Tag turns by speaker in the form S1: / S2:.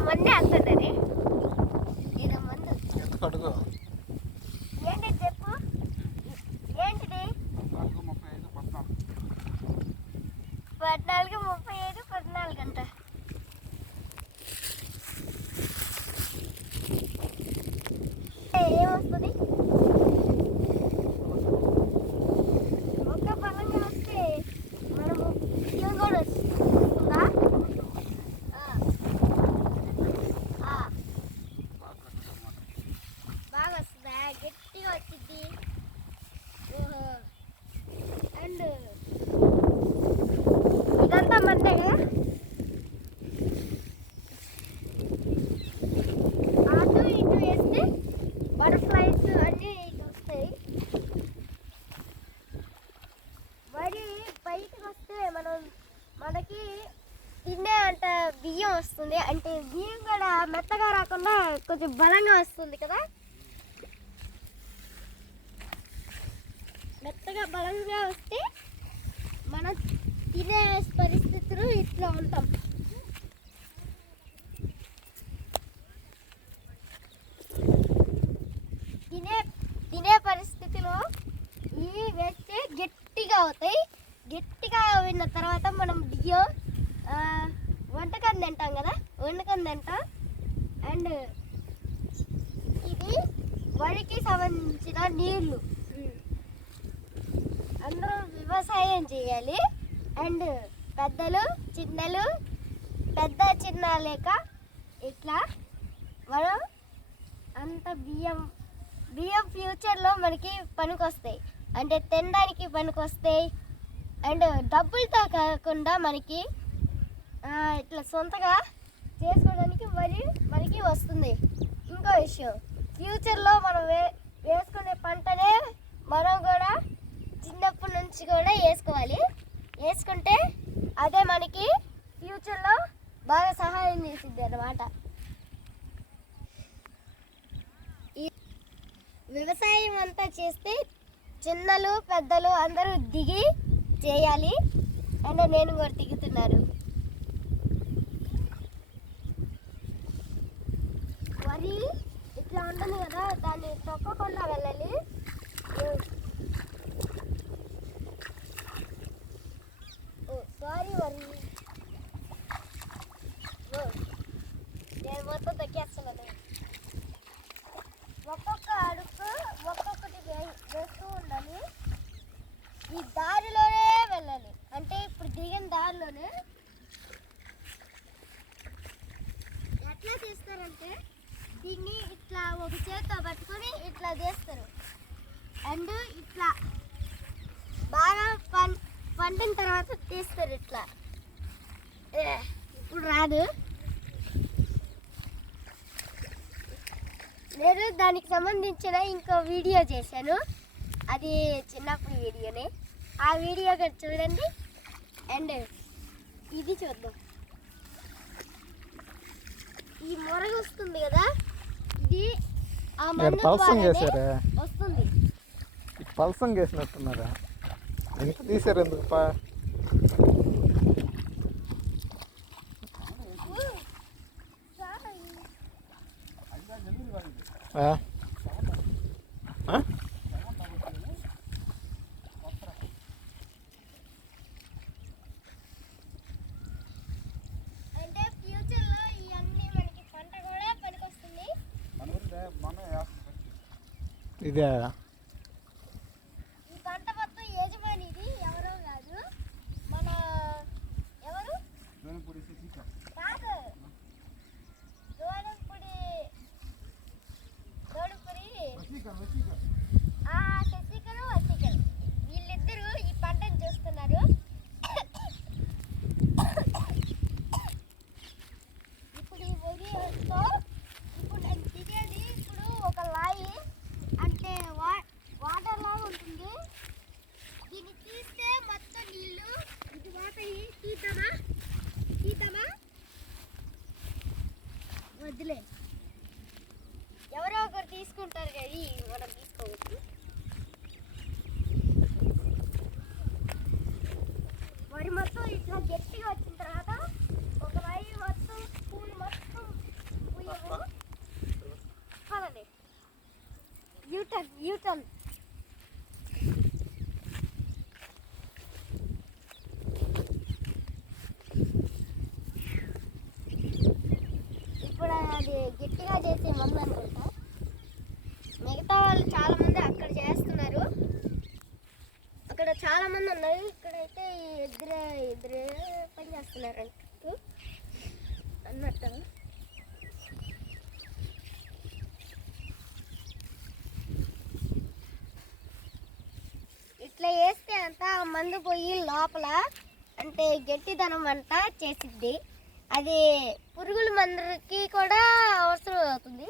S1: మొన్నే వస్తుందని ఈడ మందు
S2: ఎంత అడుగు
S1: ఏంటి చెప్పు ఏంటిది
S2: నాలుగు ముప్పై ఐదు పద్నాలుగు
S1: పద్నాలుగు ముప్పై ఐదు పద్నాలుగు అంట ఏమొస్తుంది ఒక్క బలంగా వస్తే మనము బియ్యం కూడా వస్తుందా ఆ. ఆ. బాగా వస్తుందా గట్టిగా వచ్చింది. అండ్ ఇదంతా మందే కదా? అటు ఇటు వేస్తే బటర్ఫ్లైస్ అన్నీ ఇటు వస్తాయి. వరి బయటకు వస్తే మనం మనకి తినే అంట బియ్యం వస్తుంది. అంటే బియ్యం కూడా మెత్తగా రాకుండా కొంచెం బలంగా వస్తుంది కదా? మెత్తగా బలంగా వస్తే మనం తినే పరిస్థితులు ఇట్లా ఉంటాం. తినే తినే పరిస్థితిలో ఇవి వేస్తే గట్టిగా అవుతాయి. గట్టిగా అయిన తర్వాత మనం బియ్యం వంటకం తింటాం కదా వంటకం తింటాం. అండ్ ఇది వరికి సంబంధించిన నీళ్ళు అందరూ వ్యవసాయం చేయాలి. అండ్ పెద్దలు చిన్నలు పెద్ద చిన్న లేక ఇట్లా మనం అంత బియ్యం బియ్యం ఫ్యూచర్లో మనకి పనికొస్తాయి. అంటే తినడానికి పనికొస్తాయి. అండ్ డబ్బులతో కాకుండా మనకి ఇట్లా సొంతగా చేసుకోవడానికి మరి మనకి వస్తుంది. ఇంకో విషయం ఫ్యూచర్లో మనం వే వేసుకునే పంటనే మనం కూడా చిన్నప్పటి కూడా వేసుకోవాలి. వేసుకుంటే అదే మనకి ఫ్యూచర్లో బాగా సహాయం చేసింది అన్నమాట. ఈ వ్యవసాయం అంతా చేస్తే చిన్నలు పెద్దలు అందరూ దిగి చేయాలి అంటే నేను కూడా దిగుతున్నారు వరి ఇట్లా ఉంటుంది కదా దాన్ని తొక్కకుండా వెళ్ళాలి. నేను ఒక్కొక్క అడుగు ఒక్కొక్కటి వే- వేస్తూ ఉండాలి. ఈ దారిలోనే వెళ్ళాలి. అంటే ఇప్పుడు దిగిన దారిలోనే ఎట్లా తీస్తారంటే దీన్ని ఇట్లా ఒక చేతితో పట్టుకొని ఇట్లా తీస్తారు. అండ్ ఇట్లా బాగా పం పండిన తర్వాత తీస్తారు ఇట్లా. ఇప్పుడు రాదు. నేను దానికి సంబంధించిన ఇంకో వీడియో చేశాను. అది చిన్నప్పుడు వీడియోనే. ఆ వీడియో చూడండి. అండ్ ఇది చూద్దాం. ఈ మొరగ వస్తుంది కదా? ఇది ఆ
S2: చేశారా?
S1: వస్తుంది.
S2: పల్సం చేసినట్టున్నారా? తీసారు ఎందుకు పా ఆ? ఆ?
S1: అంటే ఫ్యూచర్లో ఇవన్నీ మనకి పంట కూడా పనికొస్తుంది
S2: ఇదే
S1: ఈ పంట మొత్తం యజమాని ఇది ఎవరో కాదు మన ఎవరు కాదు దోడంపుడి దోడంపురి ఆ శశికరు వశికరు వీళ్ళిద్దరూ ఈ పంటను చూస్తున్నారు ఇప్పుడు ఈ వరితో ఇప్పుడు నేను దిగేది ఇప్పుడు ఒక లాయి అంటే వా వాటర్ లాగా ఉంటుంది దీన్ని తీస్తే మొత్తం నీళ్ళు ఇది వాటర్ తీద్దామా తీద్దామా వద్దులే ఎవరో ఒకరు తీసుకుంటారు కదా మనం కూర్చోండి ఇప్పుడు అది గట్టిగా చేసే మమ్మల్ని అనుకుంటా. మిగతా వాళ్ళు చాలా మంది అక్కడ చేస్తున్నారు. అక్కడ చాలా మంది ఉన్నారు. ఇక్కడైతే ఇద్దరే ఇద్దరే పని చేస్తున్నారు అన్నట్టు. ఇట్లా వేస్తే అంత మందు పోయి లోపల అంటే గట్టిదనం అంతా చేసిద్ది. అది పురుగుల మందుకి కూడా అవసరం అవుతుంది.